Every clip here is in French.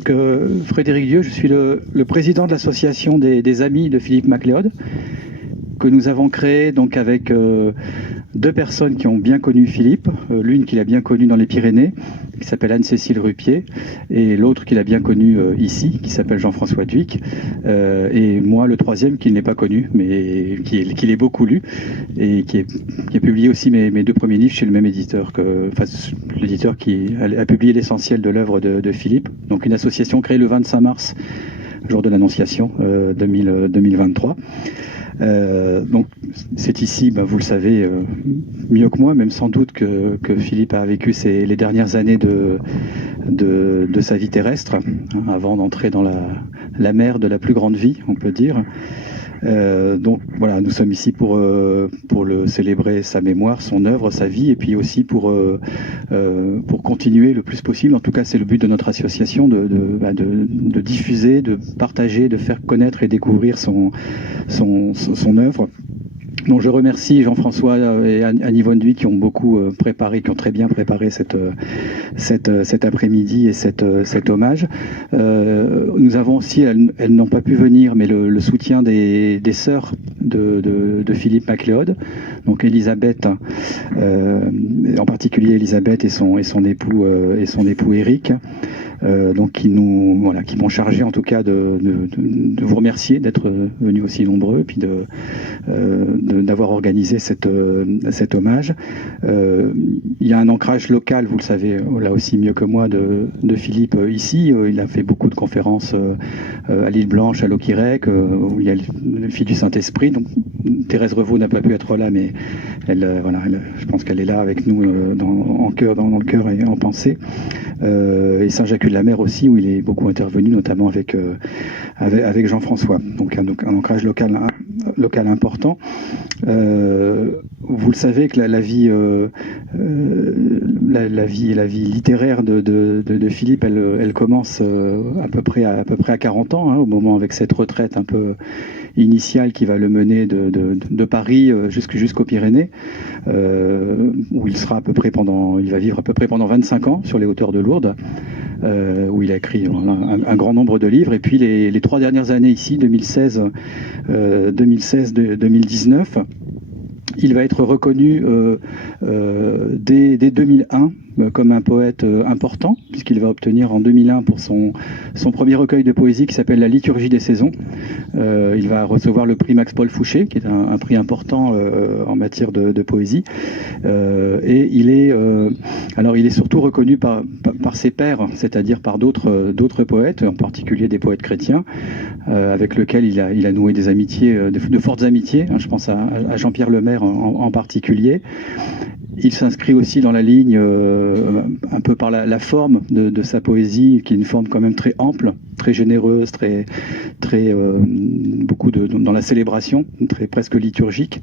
Donc Frédéric Dieu, je suis le président de l'association des amis de Philippe MacLeod, que nous avons créé donc avec deux personnes qui ont bien connu Philippe, l'une qu'il a bien connue dans les Pyrénées, qui s'appelle Anne-Cécile Rupier, et l'autre qu'il a bien connu ici, qui s'appelle Jean-François Dhuicq, et moi le troisième qu'il n'est pas connu, mais qu'il est beaucoup lu, et qui a publié aussi mes deux premiers livres chez le même éditeur, l'éditeur qui a publié l'essentiel de l'œuvre de Philippe, donc une association créée le 25 mars, jour de l'Annonciation 2023. Donc c'est ici, vous le savez mieux que moi, même sans doute que Philippe a vécu les dernières années de sa vie terrestre, avant d'entrer dans la mer de la plus grande vie, on peut dire. Donc voilà, nous sommes ici pour le célébrer sa mémoire, son œuvre, sa vie, et puis aussi pour continuer le plus possible. En tout cas, c'est le but de notre association, de diffuser, de partager, de faire connaître et découvrir son œuvre. Donc je remercie Jean-François et Anne-Yvonne Dhuicq qui ont beaucoup préparé, qui ont très bien préparé cet après-midi et cet hommage. Nous avons aussi, elles n'ont pas pu venir, mais le soutien des sœurs de Philippe MacLeod, donc Elisabeth, en particulier Elisabeth et son époux Éric. Donc qui m'ont chargé en tout cas de vous remercier d'être venus aussi nombreux, puis d'avoir organisé cet hommage. Il y a un ancrage local, vous le savez là aussi mieux que moi, de Philippe ici. Il a fait beaucoup de conférences à l'Île Blanche, à Loquirec, où il y a le fils du Saint-Esprit. Donc Thérèse Revaux n'a pas pu être là, mais je pense qu'elle est là avec nous dans le cœur et en pensée. Et Saint-Jacques-de-la-Mer aussi, où il est beaucoup intervenu, notamment avec Jean-François. Donc un ancrage local important. Vous le savez que la vie littéraire de Philippe, elle commence à peu près à 40 ans, au moment avec cette retraite un peu initiale qui va le mener de Paris jusqu'aux Pyrénées, où il va vivre à peu près pendant 25 ans sur les hauteurs de Lourdes, où il a écrit un grand nombre de livres. Et puis les 3 dernières années ici, 2019, il va être reconnu dès 2001 comme un poète important, puisqu'il va obtenir en 2001 pour son premier recueil de poésie qui s'appelle La Liturgie des saisons. Il va recevoir le prix Max Paul Fouché, qui est un prix important en matière de poésie. Et il est surtout reconnu par ses pairs, c'est-à-dire par d'autres poètes, en particulier des poètes chrétiens, avec lesquels il a noué des amitiés, de fortes amitiés. Je pense à Jean-Pierre Lemaire en particulier. Il s'inscrit aussi dans la ligne, un peu par la forme de sa poésie, qui est une forme quand même très ample, très généreuse, très beaucoup dans la célébration, presque liturgique,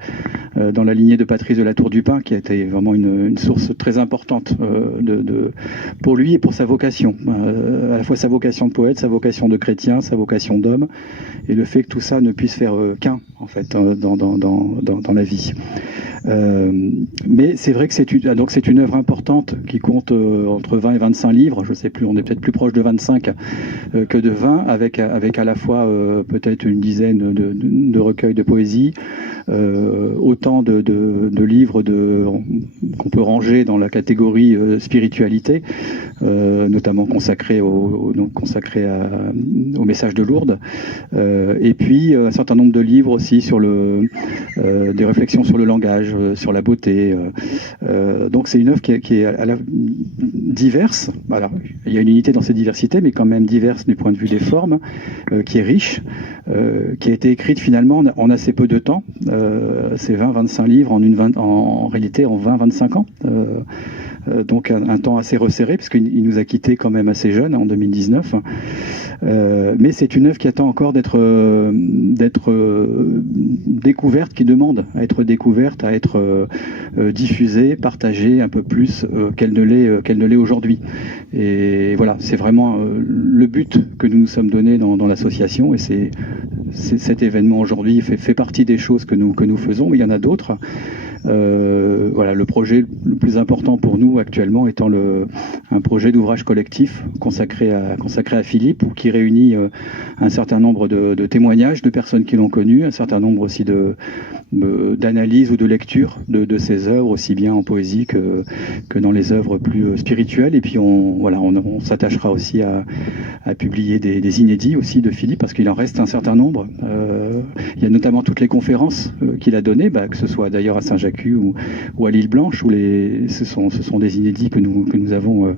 dans la lignée de Patrice de la Tour du Pin, qui a été vraiment une source très importante pour lui et pour sa vocation, à la fois sa vocation de poète, sa vocation de chrétien, sa vocation d'homme, et le fait que tout ça ne puisse faire qu'un, en fait, dans la vie. Mais c'est vrai que c'est une œuvre importante qui compte entre 20 et 25 livres, je ne sais plus, on est peut-être plus proche de 25 que de 20, avec à la fois peut-être une dizaine de recueils de poésie, autant de livres qu'on peut ranger dans la catégorie spiritualité, notamment consacrés au message de Lourdes, et puis un certain nombre de livres aussi sur des réflexions sur le langage, sur la beauté. Donc c'est une œuvre qui est à la diverse. Alors, il y a une unité dans cette diversité, mais quand même diverse du point de vue des formes, qui est riche, qui a été écrite finalement en assez peu de temps. C'est 20-25 livres en réalité en 20-25 ans. Donc un temps assez resserré, puisqu'il nous a quittés quand même assez jeunes, en 2019. Mais c'est une œuvre qui attend encore d'être découverte, qui demande à être découverte, à être diffusée, partagée un peu plus qu'elle ne l'est aujourd'hui. Et voilà, c'est vraiment le but que nous nous sommes donné dans l'association, et c'est cet événement aujourd'hui fait partie des choses que nous faisons, mais il y en a d'autres. Voilà, le projet le plus important pour nous actuellement étant un projet d'ouvrage collectif consacré à Philippe, qui réunit un certain nombre de témoignages de personnes qui l'ont connu, un certain nombre aussi d'analyses ou de lectures de ses œuvres, aussi bien en poésie que dans les œuvres plus spirituelles. Et puis on s'attachera aussi à publier des inédits aussi de Philippe, parce qu'il en reste un certain nombre. Il y a notamment toutes les conférences qu'il a données, que ce soit d'ailleurs à Saint-Jacques ou à l'Île Blanche, où ce sont des inédits que nous avons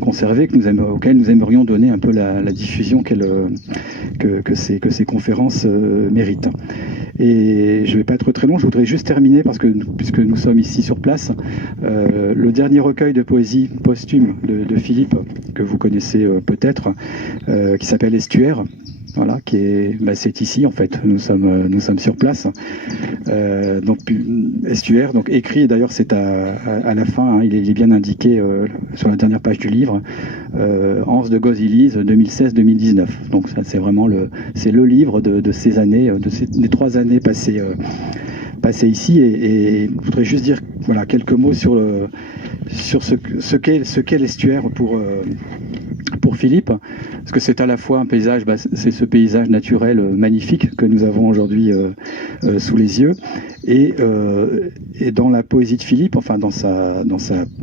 conservés, auxquels nous aimerions donner un peu la diffusion que ces conférences méritent. Et je ne vais pas être très long, je voudrais juste terminer, puisque nous sommes ici sur place, le dernier recueil de poésie posthume de Philippe, que vous connaissez peut-être, qui s'appelle Estuaire. Voilà, c'est ici en fait. Nous sommes sur place. Donc Estuaire, donc écrit. D'ailleurs, c'est à la fin. Hein, il est bien indiqué sur la dernière page du livre. Anse de Goz-Élise, 2016-2019. Donc ça, c'est vraiment le livre de ces années, des 3 années passées ici. Et je voudrais juste dire quelques mots sur ce qu'est l'Estuaire pour Philippe, parce que c'est à la fois un paysage, c'est ce paysage naturel magnifique que nous avons aujourd'hui sous les yeux, et dans la poésie de Philippe, enfin dans sa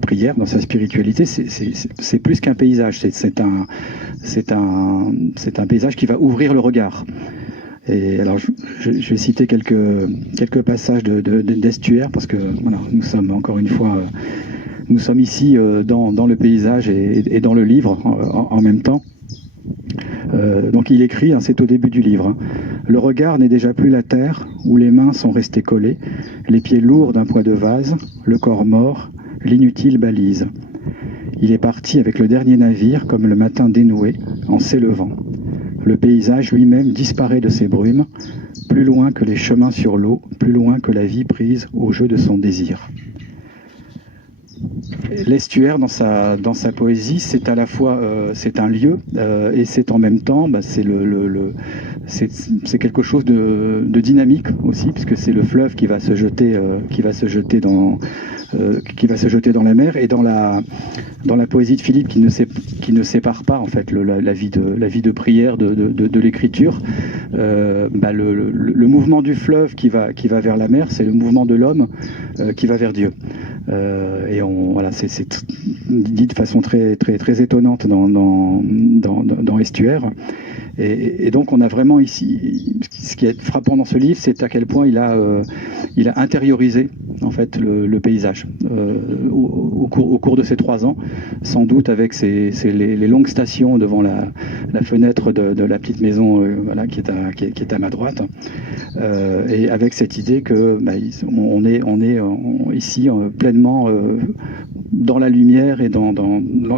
prière, dans sa spiritualité, c'est plus qu'un paysage, c'est un paysage qui va ouvrir le regard. Et alors, je vais citer quelques passages d'Estuaire, parce que nous sommes encore une fois, nous sommes ici dans le paysage et dans le livre en même temps. Donc il écrit, c'est au début du livre, le regard n'est déjà plus la terre, où les mains sont restées collées, les pieds lourds d'un poids de vase, le corps mort, l'inutile balise. Il est parti avec le dernier navire, comme le matin dénoué, en s'élevant. Le paysage lui-même disparaît de ses brumes, plus loin que les chemins sur l'eau, plus loin que la vie prise au jeu de son désir. L'Estuaire, dans sa poésie, c'est à la fois c'est un lieu et c'est en même temps c'est quelque chose de dynamique aussi, puisque c'est le fleuve qui va se jeter dans la mer, et dans la poésie de Philippe qui ne sépare pas en fait la vie de prière de l'écriture. Le mouvement du fleuve qui va vers la mer, c'est le mouvement de l'homme qui va vers Dieu. Et c'est dit de façon très très très étonnante dans Estuaire. Et donc on a vraiment ici, ce qui est frappant dans ce livre, c'est à quel point il a intériorisé en fait le paysage au cours de ces 3 ans, sans doute avec les longues stations devant la fenêtre de la petite maison qui est à ma droite, et avec cette idée que on est ici pleinement dans la lumière et dans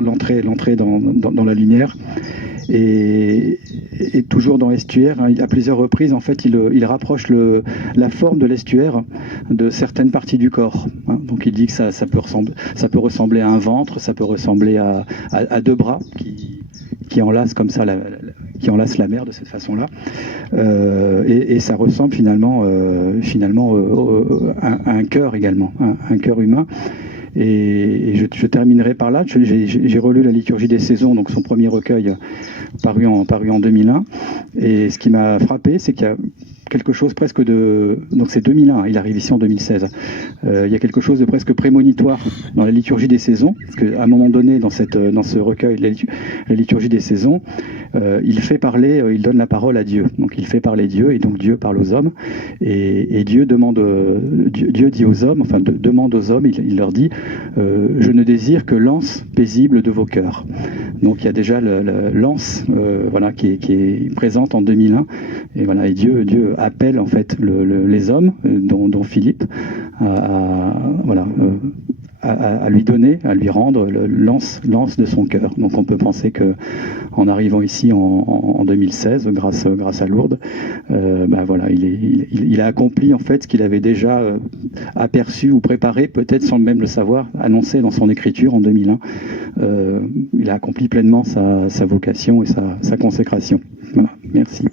l'entrée dans la lumière. Et toujours dans Estuaire, à plusieurs reprises, en fait, il rapproche la forme de l'estuaire de certaines parties du corps. Donc il dit que ça peut ressembler à un ventre, ça peut ressembler à 2 bras qui enlacent comme ça qui enlacent la mer de cette façon-là, et ça ressemble finalement à un cœur également, un cœur humain. Et je terminerai par là. J'ai relu La liturgie des saisons, donc son premier recueil paru en 2001. Et ce qui m'a frappé, c'est qu'il y a quelque chose presque donc c'est 2001, il arrive ici en 2016. Il y a quelque chose de presque prémonitoire dans la liturgie des saisons, parce qu'à un moment donné, dans ce recueil, la liturgie des saisons, il donne la parole à Dieu. Donc il fait parler Dieu, et donc Dieu parle aux hommes, et Dieu dit aux hommes, demande aux hommes, il leur dit, je ne désire que l'anse paisible de vos cœurs. Donc il y a déjà l'anse qui est présente en 2001, et Dieu appelle en fait les hommes, dont Philippe, à lui donner, à lui rendre le lance de son cœur. Donc on peut penser que en arrivant ici en 2016, grâce à Lourdes, voilà, il a accompli en fait ce qu'il avait déjà aperçu ou préparé, peut-être sans même le savoir, annoncé dans son écriture en 2001. Il a accompli pleinement sa vocation et sa consécration. Voilà, merci.